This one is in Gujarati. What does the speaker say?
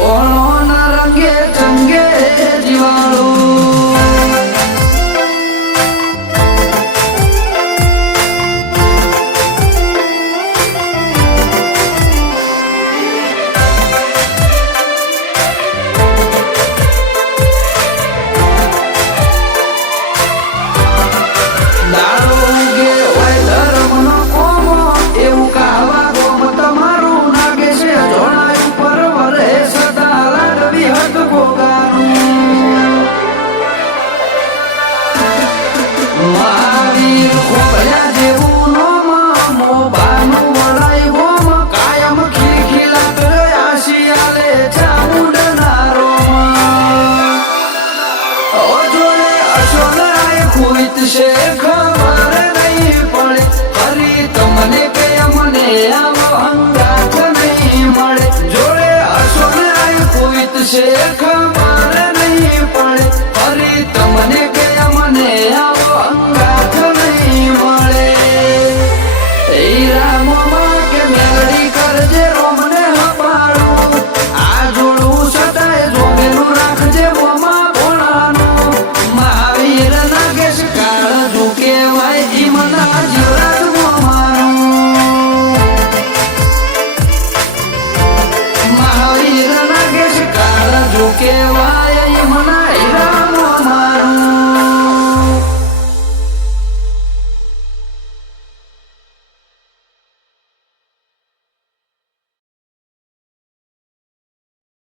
કોણોના રંગે ચંગે જીવાળો ખબર નહીં પડે ફરી તમને કે મને આવો અંગાથ નહીં મળે જોડે હસો ને કોઈ છે ખબર નહીં પડે ફરી તમને કે મને આવો અંગાથ નહીં મળે એ રામમાં કે મેળડી કરજે રોમને હપાડું આ જોડું છતાંય જોગેનું રાખજે મોમાં ભોળાનું મહાવીર નાગેશ કેવાય જીમના જીવરાજ મોમાનું મહાવીર નાગેશ કાળ જો કેવાય